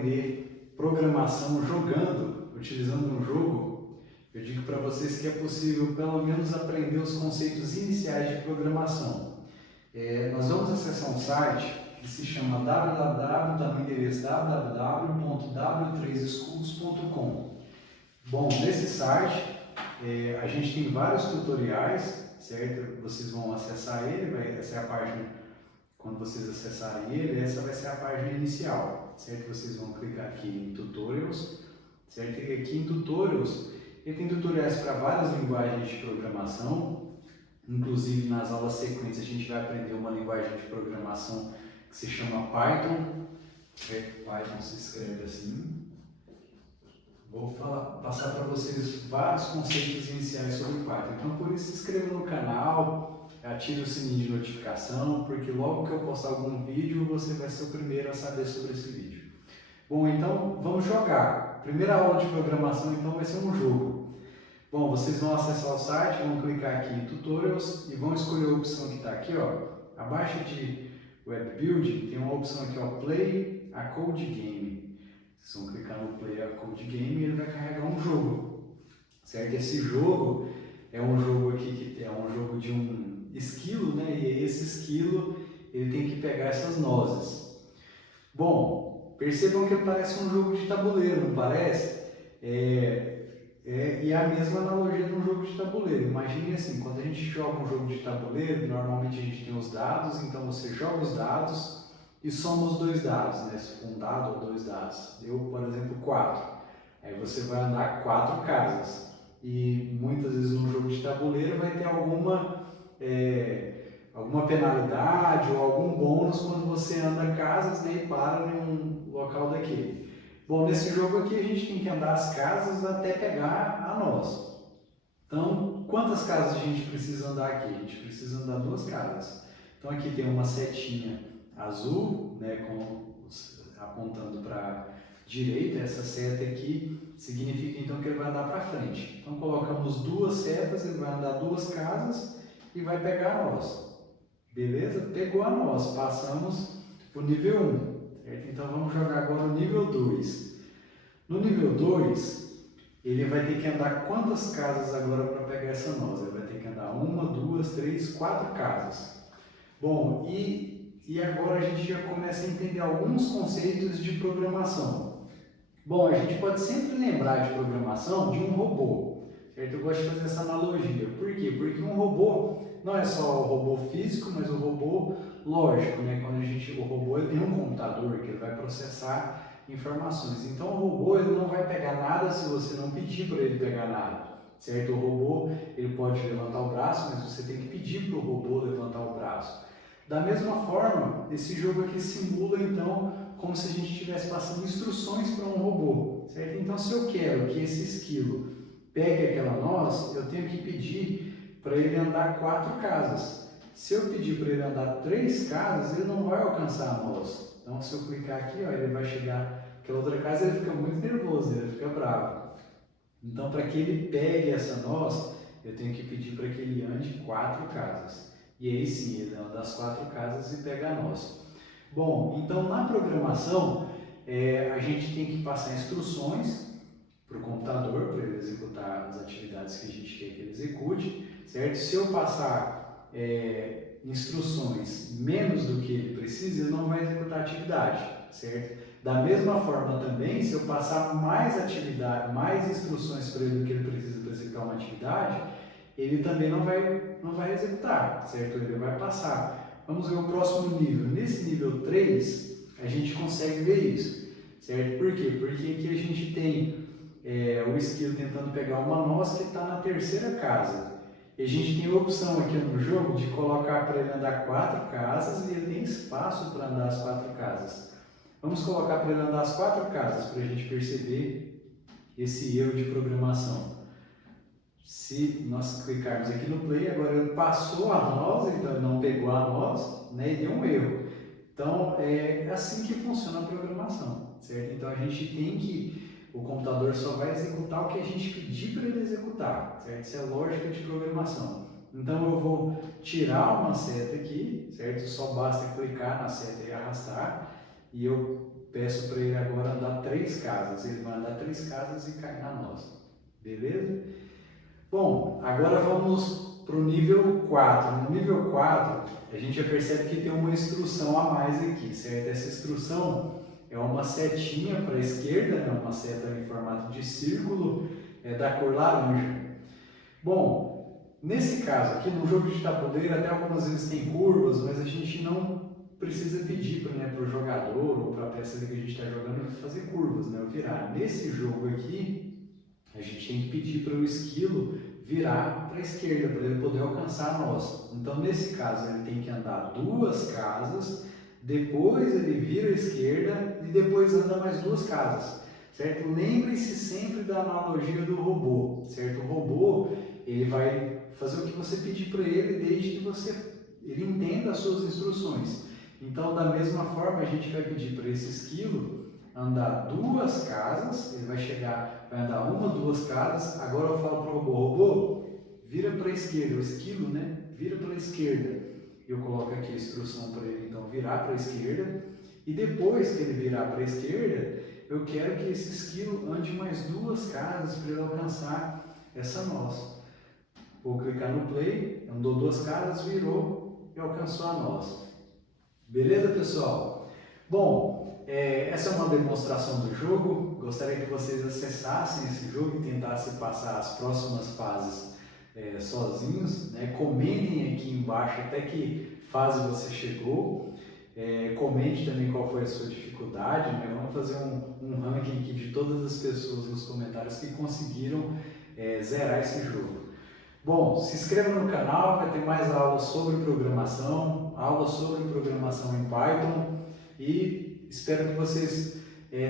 aprender programação jogando, utilizando um jogo, eu digo para vocês que é possível pelo menos aprender os conceitos iniciais de programação. Nós vamos acessar um site que se chama www.w3schools.com. Bom, nesse site a gente tem vários tutoriais, certo? Vocês vão acessar ele, essa é a página, quando vocês acessarem ele, essa vai ser a página inicial, certo? Vocês vão clicar aqui em Tutorials, certo? E aqui em Tutorials, ele tem tutoriais para várias linguagens de programação, inclusive nas aulas sequentes a gente vai aprender uma linguagem de programação que se chama Python, certo? Python se escreve assim. Vou passar para vocês vários conceitos iniciais sobre Python. Então, por isso, se inscreva no canal, ative o sininho de notificação, porque logo que eu postar algum vídeo, você vai ser o primeiro a saber sobre esse vídeo. Bom, então, vamos jogar. Primeira aula de programação, então, vai ser um jogo. Bom, vocês vão acessar o site, vão clicar aqui em Tutorials e vão escolher a opção que está aqui, ó. Abaixo de Web Build, tem uma opção aqui, ó, Play a Code Game. Vocês vão clicar no Play a Code Game e ele vai carregar um jogo, certo? Esse jogo é um jogo aqui que é um jogo de um esquilo, né? E esse esquilo ele tem que pegar essas nozes. Bom, percebam que parece um jogo de tabuleiro, não parece? E é a mesma analogia de um jogo de tabuleiro. Imagine assim, quando a gente joga um jogo de tabuleiro, normalmente a gente tem os dados, então você joga os dados e soma os dois dados, né? Um dado ou dois dados. Eu, por exemplo, 4. Aí você vai andar 4 casas. E muitas vezes no jogo de tabuleiro vai ter alguma penalidade ou algum bônus quando você anda casas, né, e para em um local daquele. Bom, nesse jogo aqui a gente tem que andar as casas até pegar a noz. Então, quantas casas a gente precisa andar aqui? A gente precisa andar 2 casas. Então aqui tem uma setinha azul, né, apontando para a direita. Essa seta aqui significa então que ele vai andar para frente. Então colocamos 2 setas, ele vai andar 2 casas e vai pegar a noz. Beleza? Pegou a noz, passamos o nível 1. Certo? Então vamos jogar agora o nível 2. No nível 2, ele vai ter que andar quantas casas agora para pegar essa noz? Ele vai ter que andar 1, 2, 3, 4 casas. Bom, e agora a gente já começa a entender alguns conceitos de programação. Bom, a gente pode sempre lembrar de programação de um robô, certo? Eu gosto de fazer essa analogia. Por quê? Porque um robô não é só o robô físico, mas o robô lógico, né? Quando o robô ele tem um computador que ele vai processar informações. Então o robô ele não vai pegar nada se você não pedir para ele pegar nada, certo? O robô ele pode levantar o braço, mas você tem que pedir para o robô levantar o braço. Da mesma forma, esse jogo aqui simula então como se a gente estivesse passando instruções para um robô, certo? Então, se eu quero que esse esquilo pegue aquela noz, eu tenho que pedir para ele andar 4 casas. Se eu pedir para ele andar 3 casas, ele não vai alcançar a noz. Então, se eu clicar aqui, ó, ele vai chegar naquela outra casa, ele fica muito nervoso, ele fica bravo. Então, para que ele pegue essa noz, eu tenho que pedir para que ele ande 4 casas. E aí sim, ele anda das 4 casas e pega a noz. Bom, então na programação, a gente tem que passar instruções para o computador, para ele executar as atividades que a gente quer que ele execute, certo? Se eu passar instruções menos do que ele precisa, ele não vai executar a atividade, certo? Da mesma forma também, se eu passar mais instruções para ele do que ele precisa para executar uma atividade, ele também não vai executar, certo? Ele vai passar. Vamos ver o próximo nível. Nesse nível 3, a gente consegue ver isso, certo? Por quê? Porque aqui a gente tem o esquilo tentando pegar uma noz que está na 3ª casa. E a gente tem a opção aqui no jogo de colocar para ele andar 4 casas e ele tem espaço para andar as 4 casas. Vamos colocar para ele andar as 4 casas para a gente perceber esse erro de programação. Se nós clicarmos aqui no Play, agora ele passou a noz, então ele não pegou a noz, né, e deu um erro. Então, é assim que funciona a programação, certo? Então, a gente tem que... O computador só vai executar o que a gente pedir para ele executar, certo? Isso é lógica de programação. Então, eu vou tirar uma seta aqui, certo? Só basta clicar na seta e arrastar, e eu peço para ele agora andar 3 casas. Ele vai andar 3 casas e cai na nossa. Beleza? Bom, agora vamos para o nível 4. No nível 4, a gente já percebe que tem uma instrução a mais aqui, certo? Essa instrução é uma setinha para a esquerda, né? Uma seta em formato de círculo, da cor laranja. Bom, nesse caso aqui, no jogo de tabuleiro, até algumas vezes tem curvas, mas a gente não precisa pedir para o jogador ou para a peça que a gente está jogando fazer curvas, né? Virar. Nesse jogo aqui, a gente tem que pedir para o esquilo virar para a esquerda, para ele poder alcançar a nossa. Então, nesse caso, ele tem que andar 2 casas, depois ele vira à esquerda e depois anda mais 2 casas, certo? Lembre-se sempre da analogia do robô, certo? O robô, ele vai fazer o que você pedir para ele desde que ele entenda as suas instruções. Então, da mesma forma, a gente vai pedir para esse esquilo andar 2 casas, ele vai andar 1, 2 casas. Agora eu falo para o robô, vira para a esquerda, o esquilo, né? Vira para a esquerda. Eu coloco aqui a instrução para ele, então, virar para a esquerda. E depois que ele virar para a esquerda, eu quero que esse esquilo ande mais 2 casas para ele alcançar essa nossa. Vou clicar no play, andou 2 casas, virou e alcançou a nossa. Beleza, pessoal? Bom, essa é uma demonstração do jogo. Gostaria que vocês acessassem esse jogo e tentassem passar as próximas fases sozinhos, né? Comentem aqui embaixo até que fase você chegou. Comente também qual foi a sua dificuldade, né? Vamos fazer um ranking aqui de todas as pessoas nos comentários que conseguiram zerar esse jogo. Bom, se inscreva no canal, vai ter mais aulas sobre programação em Python, e espero que vocês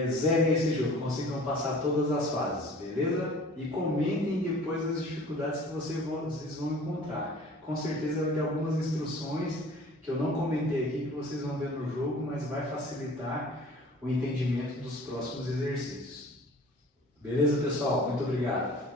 zerem esse jogo, consigam passar todas as fases, beleza? E comentem depois as dificuldades que vocês vão encontrar. Com certeza vai ter algumas instruções que eu não comentei aqui que vocês vão ver no jogo, mas vai facilitar o entendimento dos próximos exercícios. Beleza, pessoal? Muito obrigado!